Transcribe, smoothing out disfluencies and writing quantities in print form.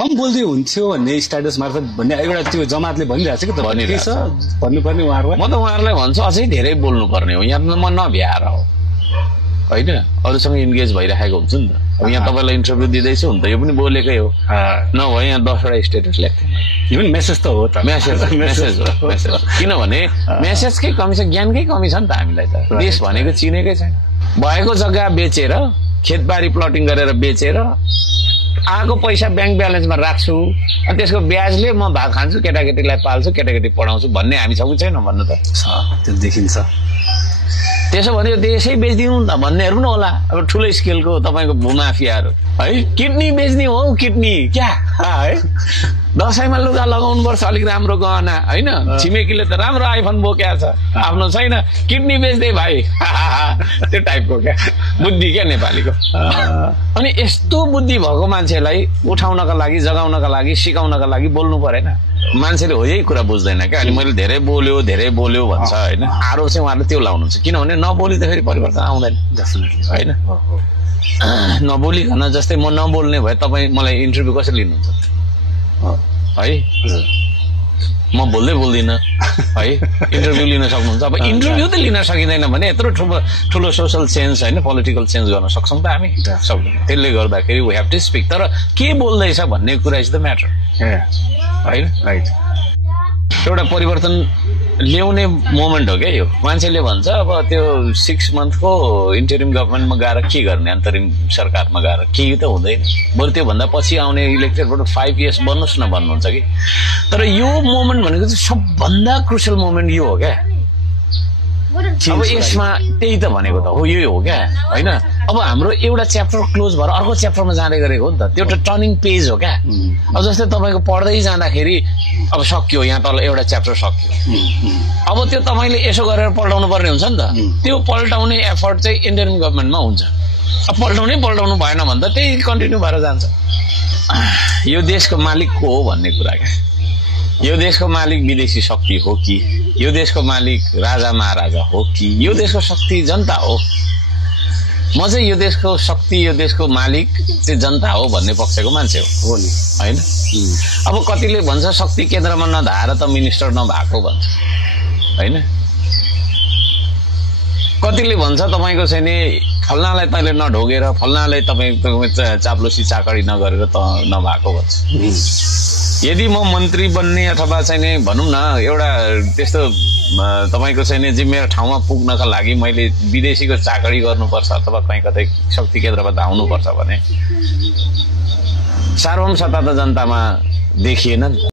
कम बोल्दै हुन्थ्यो भन्ने स्ट्याटस मार्फत भन्ने एउटा त्यो जमातले भनिरहेको छ कि त के छ भन्नुपर्ने उहाँहरूलाई म त उहाँहरूलाई भन्छु अझै धेरै बोल्नुपर्ने हो यहाँ म नभ्याएर हो होइन अरूसँग इन्गेज भइराखेको हुन्छ नि त अब यहाँ तपाईँलाई इन्टरभ्यू दिँदैछु नि त यो पनि बोलेकै हो नभए यहाँ 10वटा स्टेटस लेख्थेँ इभन मेसेज त हो त मेसेज हो किनभने मेसेजकै कमी छ ज्ञानकै कमी छ नि त हामीलाई त देश भनेको चिनेकै छैन भएको जग्गा बेचेर खेतबारी प्लटिङ गरेर बेचेर आएको पैसा ब्याङ्क ब्यालेन्समा राख्छु अनि त्यसको ब्याजले म भात खान्छु केटाकेटीलाई पाल्छु केटाकेटी पढाउँछु भन्ने हामी छौँ छैन भन्नु त त्यो देखिन्छ त्यसो भने देशै बेचिदिउँ त भन्नेहरू पनि होला अब ठुलो स्केलको तपाईँको भूमाफियाहरू है किडनी बेच्ने हो किडनी क्या है दसैँमा लुगा लगाउनु पर्छ अलिक राम्रो गहना होइन छिमेकीले त राम्रो आइफोन बोकेको छ आफ्नो छैन किडनी बेच्दै भाइ त्यो टाइपको क्या बुद्धि क्या नेपालीको अनि यस्तो बुद्धि भएको मान्छेलाई उठाउनका लागि जगाउनका लागि सिकाउनका लागि बोल्नु परेन मान्छेले हो यही कुरा बुझ्दैन क्या अनि मैले धेरै बोल्यो भन्छ होइन आरोप चाहिँ उहाँहरूले त्यो लाउनुहुन्छ किनभने नबोली त फेरि परिवर्तन आउँदैन होइन नबोलिकन जस्तै म नबोल्ने भए तपाईँ मलाई इन्टरभ्यू कसरी लिनुहुन्छ है म बोल्दिनँ है इन्टरभ्यू लिन सक्नुहुन्छ अब इन्टरभ्यू त लिन सकिँदैन भने यत्रो ठुलो सोसल चेन्ज होइन पोलिटिकल चेन्ज गर्न सक्छौँ त हामी सक्दैनौँ त्यसले गर्दाखेरि वी हेभ टु स्पिक तर के बोल्दैछ भन्ने कुरा इज द म्याटर होइन राइट एउटा परिवर्तन ल्याउने मोमेन्ट हो क्या यो मान्छेले भन्छ अब त्यो 6 मन्थको इन्टरिम गभर्मेन्टमा गएर के गर्ने अन्तरिम सरकारमा गएर केही त हुँदैन बरु त्योभन्दा पछि आउने इलेक्टेडबाट 5 इयर्स बन्नुहोस् न भन्नुहुन्छ कि तर यो मोमेन्ट भनेको चाहिँ सबभन्दा क्रुसियल मोमेन्ट यो हो क्या अब यसमा त्यही त भनेको त हो यही हो क्या होइन अब हाम्रो एउटा च्याप्टर क्लोज भएर अर्को च्याप्टरमा जाँदै गरेको हो नि त त्यो एउटा टर्निङ पेज हो क्या अब जस्तै तपाईँको पढ्दै जाँदाखेरि अब सक्यो यहाँ तल एउटा च्याप्टर सक्यो अब त्यो तपाईँले यसो गरेर पल्टाउनु पर्ने हुन्छ नि त त्यो पल्टाउने एफर्ट चाहिँ इन्डियन गभर्मेन्टमा हुन्छ अब पल्टाउनु भएन भने त त्यही कन्टिन्यू भएर जान्छ यो देशको मालिक को हो भन्ने कुरा क्या यो देशको मालिक विदेशी शक्ति हो कि यो देशको मालिक राजा महाराजा हो कि यो देशको शक्ति जनता हो म चाहिँ यो देशको शक्ति यो देशको मालिक चाहिँ जनता हो भन्ने पक्षको मान्छे हो नि होइन अब कतिले भन्छ शक्ति केन्द्रमा नधाएर त मिनिस्टर नभएको भन्छ होइन कतिले भन्छ तपाईँको चाहिँ नि फल्नालाई तैँले नढोगेर फल्नालाई तपाईँको चाप्लोसी चाकडी नगरेर त नभएको भन्छ यदि म मन्त्री बन्ने अथवा चाहिँ नि भनौँ न एउटा त्यस्तो तपाईँको चाहिँ नि जिम्मेवार ठाउँमा पुग्नका लागि मैले विदेशीको चाकडी गर्नुपर्छ अथवा कहीँ कतै शक्ति केन्द्रमा धाउनुपर्छ भने सार्वभौम सत्ता त जनतामा देखिएन नि